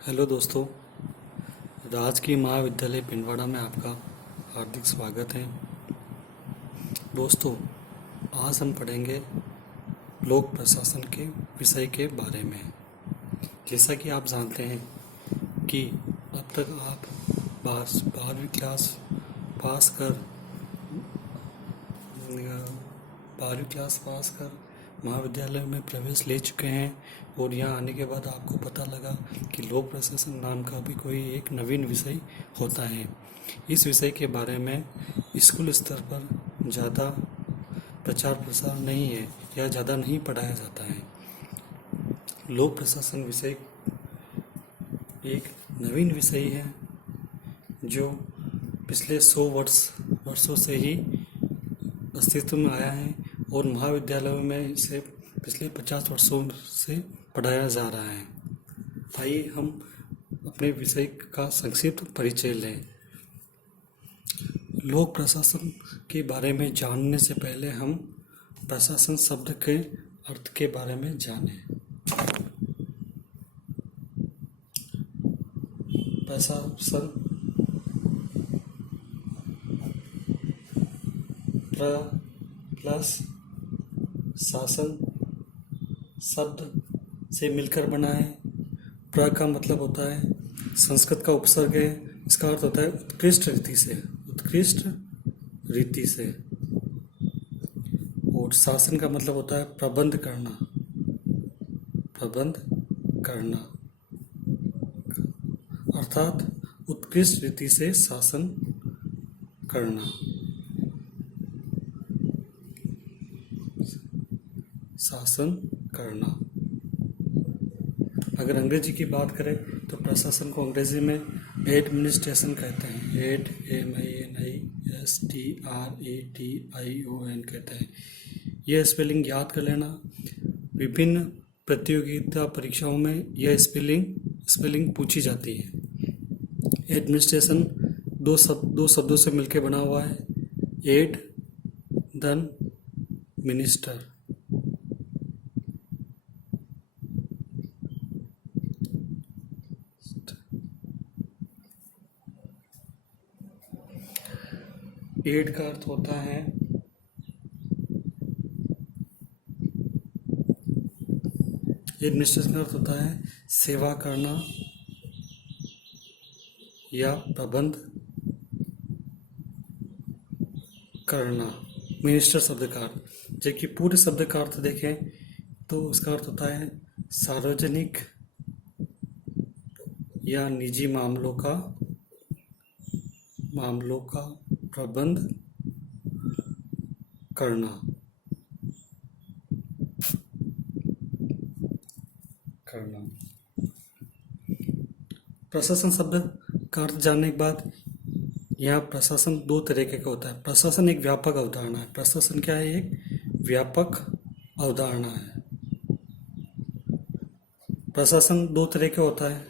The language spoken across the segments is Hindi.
हेलो दोस्तों। राजकीय महाविद्यालय पिंडवाड़ा में आपका हार्दिक स्वागत है। दोस्तों, आज हम पढ़ेंगे लोक प्रशासन के विषय के बारे में। जैसा कि आप जानते हैं कि अब तक आप 12वीं क्लास पास कर 12वीं क्लास पास कर महाविद्यालय में प्रवेश ले चुके हैं और यहाँ आने के बाद आपको पता लगा कि लोक प्रशासन नाम का भी कोई एक नवीन विषय होता है। इस विषय के बारे में स्कूल स्तर पर ज़्यादा प्रचार प्रसार नहीं है या ज़्यादा नहीं पढ़ाया जाता है। लोक प्रशासन विषय एक नवीन विषय है जो पिछले 100 वर्षों से ही अस्तित्व में आया है और महाविद्यालयों में इसे पिछले 50 वर्षों से पढ़ाया जा रहा है। आइए हम अपने विषय का संक्षिप्त परिचय लें। लोक प्रशासन के बारे में जानने से पहले हम प्रशासन शब्द के अर्थ के बारे में जानें। प्रशासन प्लस शासन शब्द से मिलकर बना है। प्र का मतलब होता है संस्कृत का उपसर्ग है। इसका अर्थ होता है उत्कृष्ट रीति से। और शासन का मतलब होता है प्रबंध करना अर्थात उत्कृष्ट रीति से शासन करना। अगर अंग्रेजी की बात करें तो प्रशासन को अंग्रेजी में एडमिनिस्ट्रेशन कहते हैं। ADMINISTRATION कहते हैं। यह स्पेलिंग याद कर लेना। विभिन्न प्रतियोगिता परीक्षाओं में यह स्पेलिंग पूछी जाती है। एडमिनिस्ट्रेशन दो शब्दों से मिलकर बना हुआ है। Add then minister. एड का अर्थ होता है एडमिनिस्ट्रेशन का अर्थ होता है सेवा करना या प्रबंध करना। मिनिस्टर शब्द का अर्थ, जबकि पूरे शब्द का अर्थ देखें तो उसका अर्थ होता है सार्वजनिक या निजी मामलों का प्रबंध करना। प्रशासन शब्द का अर्थ जानने के बाद यहाँ प्रशासन दो तरीके का होता है। प्रशासन एक व्यापक अवधारणा है। प्रशासन क्या है? एक व्यापक अवधारणा है। प्रशासन दो तरह का होता है।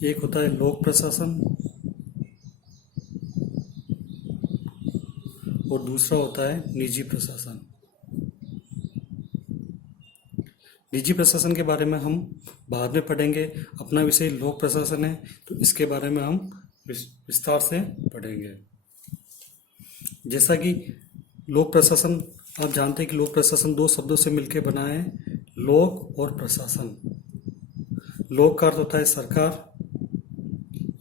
एक होता है लोक प्रशासन और दूसरा होता है निजी प्रशासन। निजी प्रशासन के बारे में हम बाद में पढ़ेंगे। अपना विषय लोक प्रशासन है तो इसके बारे में हम विस्तार से पढ़ेंगे। जैसा कि लोक प्रशासन, आप जानते हैं कि लोक प्रशासन दो शब्दों से मिलकर बना है, लोक और प्रशासन। लोक का अर्थ होता है सरकार।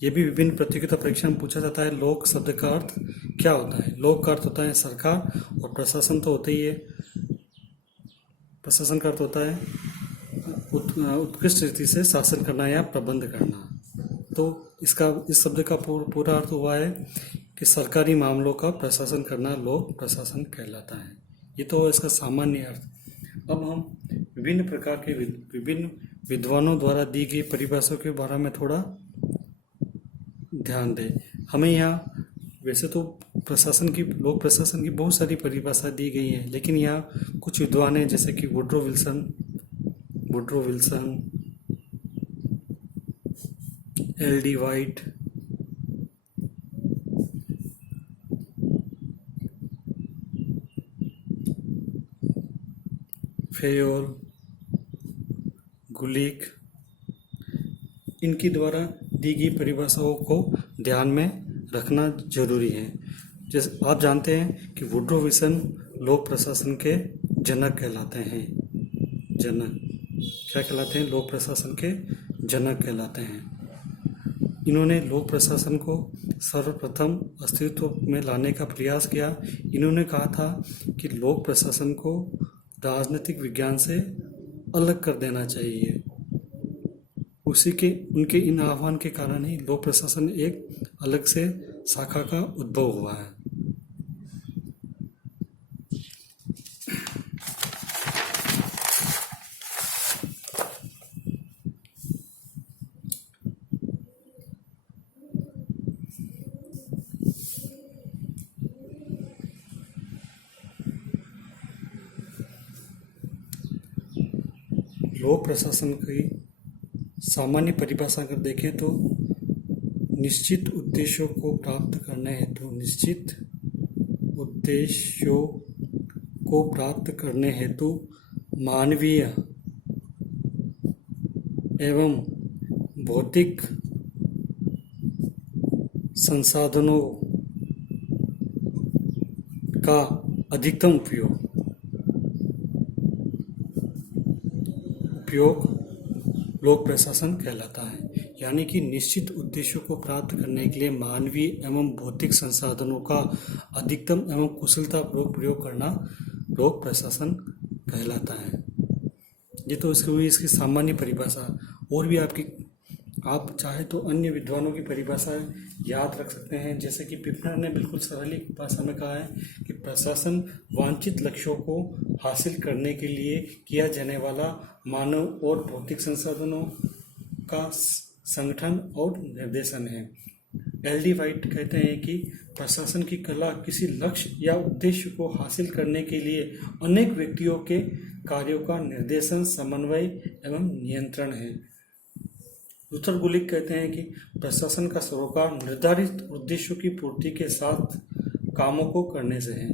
ये भी विभिन्न प्रतियोगिता परीक्षा में पूछा जाता है। लोक शब्द का अर्थ क्या होता है? लोक का अर्थ होता है सरकार और प्रशासन तो होता ही है। प्रशासन का अर्थ होता है उत्कृष्ट रीति से शासन करना या प्रबंध करना। तो इस शब्द का पूरा अर्थ हुआ है कि सरकारी मामलों का प्रशासन करना लोक प्रशासन कहलाता है। ये तो इसका सामान्य अर्थ। अब हम विभिन्न विद्वानों द्वारा दी गई परिभाषाओं के बारे में थोड़ा ध्यान दें। हमें यहाँ वैसे तो लोक प्रशासन की बहुत सारी परिभाषा दी गई है, लेकिन यहाँ कुछ विद्वान हैं जैसे कि Woodrow Wilson, LD White, Fayol, Gulick, इनकी द्वारा दी गई परिभाषाओं को ध्यान में रखना जरूरी है। जैसे आप जानते हैं कि वुड्रो विल्सन लोक प्रशासन के जनक कहलाते हैं। जनक क्या कहलाते हैं? लोक प्रशासन के जनक कहलाते हैं। इन्होंने लोक प्रशासन को सर्वप्रथम अस्तित्व में लाने का प्रयास किया। इन्होंने कहा था कि लोक प्रशासन को राजनीतिक विज्ञान से अलग कर देना चाहिए। उनके इन आह्वान के कारण ही लोक प्रशासन एक अलग से शाखा का उद्भव हुआ है। लोक प्रशासन की सामान्य परिभाषा अगर देखें तो निश्चित उद्देश्यों को प्राप्त करने हेतु मानवीय एवं भौतिक संसाधनों का अधिकतम उपयोग लोक प्रशासन कहलाता है। यानी कि निश्चित उद्देश्यों को प्राप्त करने के लिए मानवीय एवं भौतिक संसाधनों का अधिकतम एवं कुशलतापूर्वक प्रयोग करना लोक प्रशासन कहलाता है। ये तो इसकी सामान्य परिभाषा। और भी आप चाहे तो अन्य विद्वानों की परिभाषा याद रख सकते हैं। जैसे कि पिपनर ने बिल्कुल सरल भाषा में कहा है कि प्रशासन वांछित लक्ष्यों को हासिल करने के लिए किया जाने वाला मानव और भौतिक संसाधनों का संगठन और निर्देशन है। एल.डी. वाइट कहते हैं कि प्रशासन की कला किसी लक्ष्य या उद्देश्य को हासिल करने के लिए अनेक व्यक्तियों के कार्यों का निर्देशन, समन्वय एवं नियंत्रण है। लूथर गुलिक कहते हैं कि प्रशासन का सरोकार निर्धारित उद्देश्यों की पूर्ति के साथ कामों को करने से है।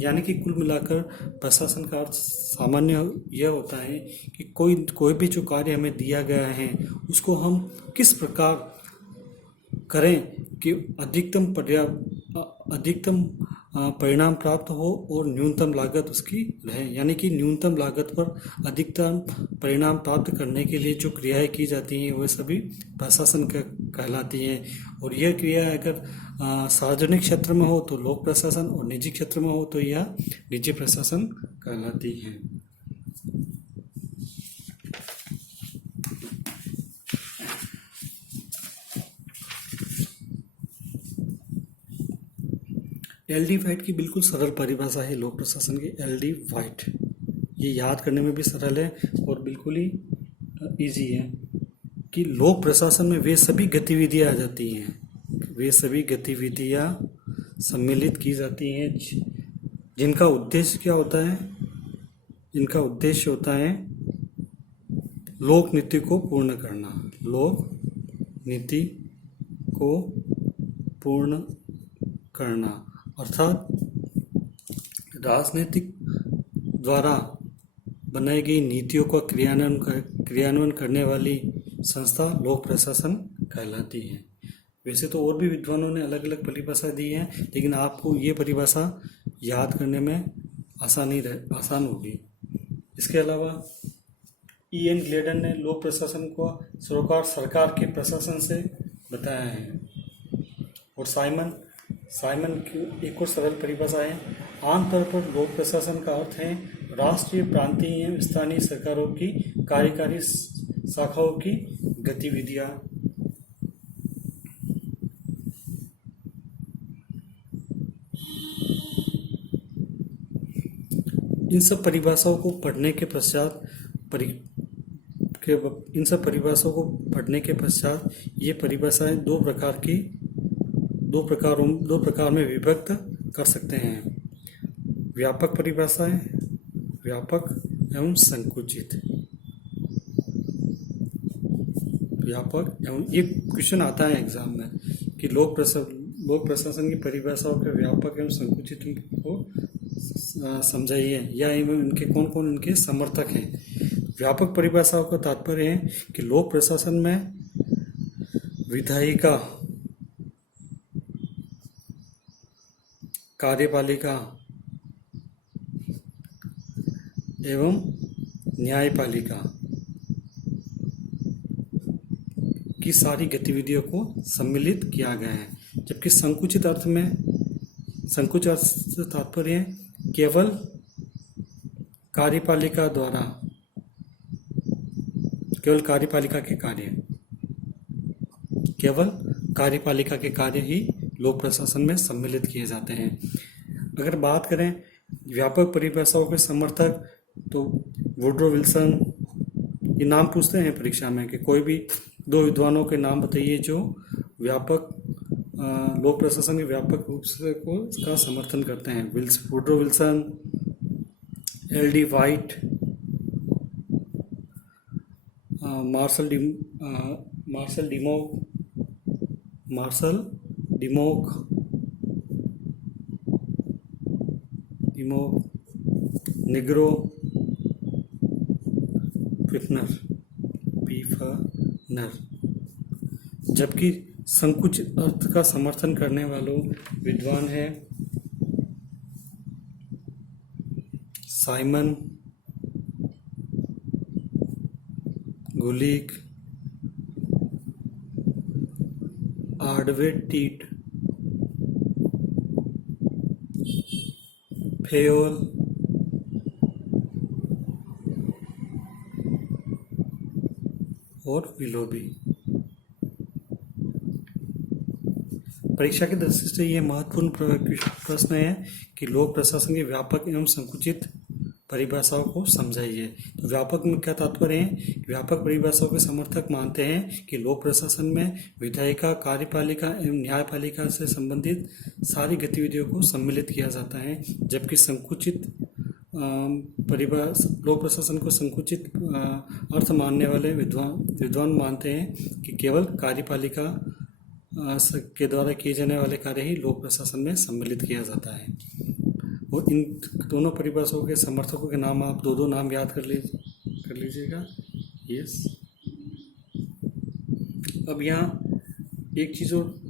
यानी कि कुल मिलाकर प्रशासन का अर्थ सामान्य यह होता है कि कोई भी जो कार्य हमें दिया गया है उसको हम किस प्रकार करें कि अधिकतम परिणाम प्राप्त हो और न्यूनतम लागत उसकी रहे। यानी कि न्यूनतम लागत पर अधिकतम परिणाम प्राप्त करने के लिए जो क्रियाएं की जाती हैं वह सभी प्रशासन कहलाती हैं। और यह क्रिया अगर सार्वजनिक क्षेत्र में हो तो लोक प्रशासन और निजी क्षेत्र में हो तो यह निजी प्रशासन कहलाती है। एल.डी. वाइट की बिल्कुल सरल परिभाषा है लोक प्रशासन की। एल.डी. वाइट ये याद करने में भी सरल है और बिल्कुल ही इजी है कि लोक प्रशासन में वे सभी गतिविधियां आ जाती हैं, वे सभी गतिविधियां सम्मिलित की जाती हैं जिनका उद्देश्य क्या होता है? इनका उद्देश्य होता है लोक नीति को पूर्ण करना। लोक नीति को पूर्ण करना अर्थात राजनीतिक द्वारा बनाई गई नीतियों का क्रियान्वयन करने वाली संस्था लोक प्रशासन कहलाती है। वैसे तो और भी विद्वानों ने अलग अलग परिभाषा दी है, लेकिन आपको ये परिभाषा याद करने में आसान होगी। इसके अलावा E.N. ग्लेडन ने लोक प्रशासन को सरोकार सरकार के प्रशासन से बताया है। और साइमन की एक और सरल परिभाषा है। आमतौर पर लोक प्रशासन का अर्थ है राष्ट्रीय, प्रांतीय एवं स्थानीय सरकारों की कार्यकारी शाखाओं की गतिविधियां। इन सब परिभाषाओं को पढ़ने के पश्चात ये परिभाषाएं दो प्रकार में विभक्त कर सकते हैं। व्यापक परिभाषाएं, व्यापक एवं संकुचित। व्यापक एवं ये क्वेश्चन आता है एग्जाम में कि लोक प्रशासन की परिभाषाओं के व्यापक एवं संकुचित को समझाइए या इनके कौन कौन इनके समर्थक हैं। व्यापक परिभाषाओं का तात्पर्य है कि लोक प्रशासन में विधायिका, कार्यपालिका एवं न्यायपालिका की सारी गतिविधियों को सम्मिलित किया गया है। जबकि संकुचित अर्थ से तात्पर्य है केवल कार्यपालिका द्वारा, केवल कार्यपालिका के कार्य ही लोक प्रशासन में सम्मिलित किए जाते हैं। अगर बात करें व्यापक परिभाषाओं के समर्थक, तो वुड्रो विल्सन, ये नाम पूछते हैं परीक्षा में कि कोई भी 2 विद्वानों के नाम बताइए जो व्यापक लोक प्रशासन के व्यापक रूप से का समर्थन करते हैं। Woodrow Wilson, L D. White, Marshall Dimock, Nigro, Pfiffner. जबकि संकुचित अर्थ का समर्थन करने वालों विद्वान है Simon, Gulick, Ordway Tead, Fayol, और विलोबी। परीक्षा की दृष्टि से यह महत्वपूर्ण प्रश्न है कि लोक प्रशासन की व्यापक एवं संकुचित परिभाषाओं को समझाइए। तो व्यापक में क्या तात्पर्य है? व्यापक परिभाषाओं के समर्थक मानते हैं कि लोक प्रशासन में विधायिका, कार्यपालिका एवं न्यायपालिका से संबंधित सारी गतिविधियों को सम्मिलित किया जाता है। जबकि संकुचित लोक प्रशासन को संकुचित अर्थ मानने वाले विद्वान मानते हैं कि केवल कार्यपालिका के द्वारा किए जाने वाले कार्य ही लोक प्रशासन में सम्मिलित किया जाता है। और इन दोनों परिभाषाओं के समर्थकों के नाम आप दो नाम याद कर लीजिएगा। यस। अब यहाँ एक चीज़ और